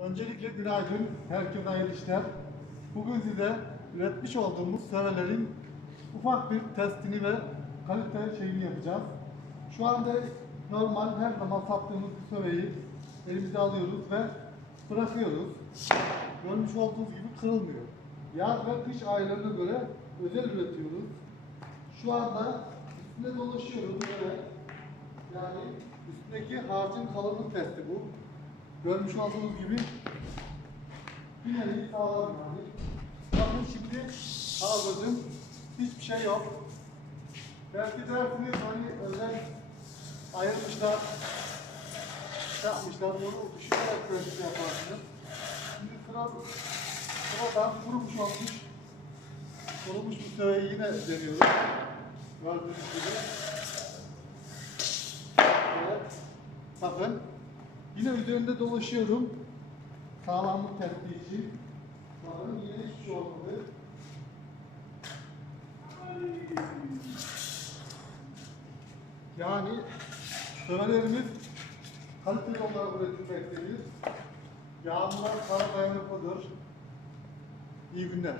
Öncelikle günaydın, herkese hayırlı işler. Bugün size üretmiş olduğumuz sövelerin ufak bir testini ve kalite şeyini yapacağız. Şu anda normal her zaman sattığımız bir söveyi elimize alıyoruz ve bırakıyoruz. Görmüş olduğunuz gibi kırılmıyor. Yaz ve kış aylarına göre özel üretiyoruz. Şu anda üstünde dolaşıyoruz böyle. Yani üstündeki harcın kalınlık testi bu. Görmüş olduğunuz gibi bir nevi sağlam yani. Bakın şimdi kaldırdım. Hiçbir şey yok. Belki dersiniz hani özel ayırmışlar, yapmışlar, onu düşünerek bir şey yaparsınız. Şimdi sıra, sıradan kurumuş olmuş, kurumuş bir söveyi yine deniyoruz. Gördüğünüz gibi. Evet. Bakın. Yine üzerinde dolaşıyorum. Sağlamlık testi için. Bakın yine hiçbir şey olmadı. Yani sövelerimiz kaliteli olarak üretilmektedir. Yağmurlar kara dayanıklıdır. İyi günler.